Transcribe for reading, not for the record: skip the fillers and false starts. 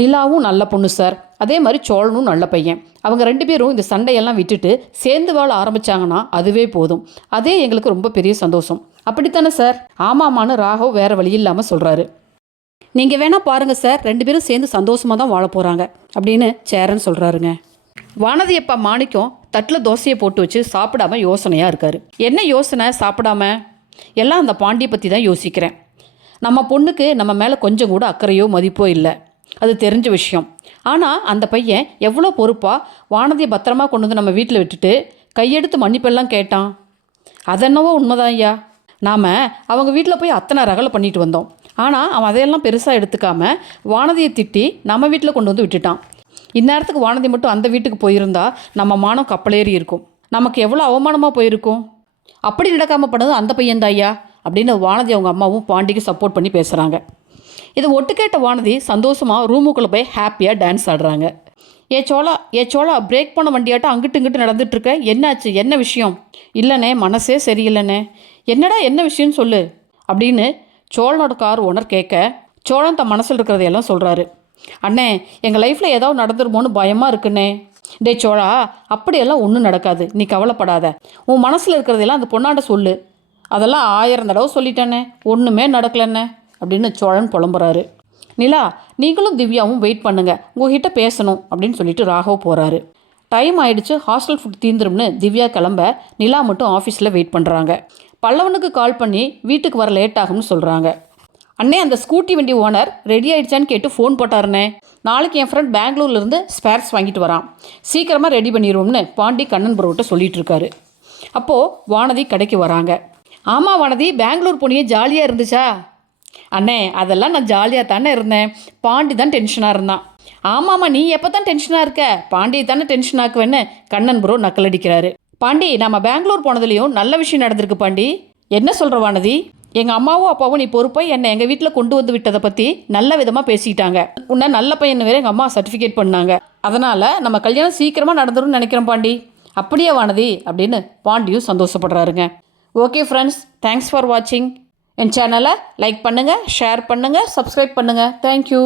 நிலாவும் நல்ல பொண்ணு சார், அதே மாதிரி சோழனும் நல்ல பையன். அவங்க 2 பேரும் இந்த சண்டையெல்லாம் விட்டுட்டு சேர்ந்து வாழ ஆரம்பித்தாங்கன்னா அதுவே போதும். அதே எங்களுக்கு ரொம்ப பெரிய சந்தோஷம். அப்படித்தானே சார்? ஆமாமான்னு ராகவ் வேறு வழி இல்லாமல் சொல்கிறாரு. நீங்கள் வேணால் பாருங்கள் சார், 2 பேரும் சேர்ந்து சந்தோஷமாக தான் வாழ போகிறாங்க அப்படின்னு சேரன் சொல்கிறாருங்க. வானதி அப்பா மாணிக்கம் தட்டில் தோசையை போட்டு வச்சு சாப்பிடாம யோசனையாக இருக்கார். என்ன யோசனை சாப்பிடாம? எல்லாம் அந்த பாண்டியை பற்றி தான் யோசிக்கிறேன். நம்ம பொண்ணுக்கு நம்ம மேலே கொஞ்சம் கூட அக்கறையோ மதிப்போ இல்லை, அது தெரிஞ்ச விஷயம். ஆனால் அந்த பையன் எவ்வளோ பொறுப்பாக வானதியை பத்திரமா கொண்டு வந்து நம்ம வீட்டில் விட்டுட்டு கையெடுத்து மன்னிப்பெல்லாம் கேட்டான். அதென்னவோ உண்மைதான் ஐயா. நாம் அவங்க வீட்டில் போய் அத்தனை ரகலை பண்ணிட்டு வந்தோம். ஆனால் அவன் அதையெல்லாம் பெருசாக எடுத்துக்காம வானதியை திட்டி நம்ம வீட்டில் கொண்டு வந்து விட்டுட்டான். இந்நேரத்துக்கு வானதி மட்டும் அந்த வீட்டுக்கு போயிருந்தா நம்ம மானம் கப்பலேறி இருக்கும். நமக்கு எவ்வளோ அவமானமாக போயிருக்கும். அப்படி நடக்காமல் பண்ணது அந்த பையன்தான் ஐயா அப்படின்னு வானதி அவங்க அம்மாவும் பாண்டிக்கு சப்போர்ட் பண்ணி பேசுகிறாங்க. இதை ஒட்டு கேட்ட வானதி சந்தோஷமாக ரூமுக்குள்ளே போய் ஹாப்பியாக டான்ஸ் ஆடுறாங்க. ஏ சோளா பிரேக் பண்ண வண்டியாட்டம் அங்கிட்டு இங்கிட்டு நடந்துட்டுருக்க, என்னாச்சு, என்ன விஷயம்? இல்லைண்ணே, மனசே சரியில்லைண்ணே. என்னடா என்ன விஷயம்னு சொல்லு அப்படின்னு சோழனோட கார் ஓனர் கேட்க, சோழன் தன் மனசில் இருக்கிறதையெல்லாம் சொல்கிறாரு. அண்ணே, எங்கள் லைஃப்பில் ஏதாவது நடந்துருமோன்னு பயமாக இருக்குண்ணே. டே சோழா, அப்படியெல்லாம் ஒன்றும் நடக்காது, நீ கவலைப்படாத. உன் மனசில் இருக்கிறதெல்லாம் அந்த பொண்ணாண்ட சொல்லு. அதெல்லாம் 1000 தடவை சொல்லிட்டேண்ணே, ஒன்றுமே நடக்கலண்ணே அப்படின்னு சோழன் புலம்புறாரு. நிலா, நீங்களும் திவ்யாவும் வெயிட் பண்ணுங்க, உங்ககிட்ட பேசணும் அப்படின்னு சொல்லிட்டு ராகவ் போகிறாரு. டைம் ஆயிடுச்சு, ஹாஸ்டல் ஃபுட் தீந்துரும்னு திவ்யா கிளம்ப நிலா மட்டும் ஆஃபீஸில் வெயிட் பண்ணுறாங்க. பல்லவனுக்கு கால் பண்ணி வீட்டுக்கு வர லேட் ஆகும்னு சொல்கிறாங்க. அண்ணே, அந்த ஸ்கூட்டி வண்டி ஓனர் ரெடி ஆகிடுச்சான்னு கேட்டு ஃபோன் போட்டாருண்ணே. நாளைக்கு என் ஃப்ரெண்ட் பெங்களூர்லேருந்து ஸ்பேர்ஸ் வாங்கிட்டு வரான், சீக்கிரமாக ரெடி பண்ணிடுவோம்னு பாண்டி கண்ணன் ப்ரோட்ட சொல்லிட்டு இருக்காரு. அப்போது வானதி கடைக்கு வராங்க. ஆமாம் வானதி, பெங்களூர் போனியே ஜாலியாக இருந்துச்சா? அண்ணே, அதெல்லாம் நான் ஜாலியாக தானே இருந்தேன், பாண்டி தான் டென்ஷனாக இருந்தான். ஆமாம்மா, நீ எப்போ தான் டென்ஷனாக இருக்க, பாண்டியை தானே டென்ஷன் ஆக்குவேன்னு கண்ணன் ப்ரோ நக்கலடிக்கிறாரு. பாண்டி, நம்ம பெங்களூர் போனதுலேயும் நல்ல விஷயம் நடந்திருக்கு பாண்டி. என்ன சொல்கிற வானதி? எங்கள் அம்மாவும் அப்பாவும் நீ பொறுப்பாக என்னை எங்கள் வீட்டில் கொண்டு வந்து விட்டதை பற்றி நல்ல விதமாக பேசிக்கிட்டாங்க. உன்னை நல்ல பையன் வேறு எங்கள் அம்மா சர்டிஃபிகேட் பண்ணாங்க. அதனால் நம்ம கல்யாணம் சீக்கிரமாக நடந்துரும்னு நினைக்கிறேன் பாண்டி. அப்படியே வானதி அப்படின்னு பாண்டியும் சந்தோஷப்படுறாருங்க. ஓகே ஃப்ரெண்ட்ஸ், தேங்க்ஸ் ஃபார் வாட்சிங். என் சேனலை லைக் பண்ணுங்கள், ஷேர் பண்ணுங்கள், சப்ஸ்கிரைப் பண்ணுங்கள். தேங்க்யூ.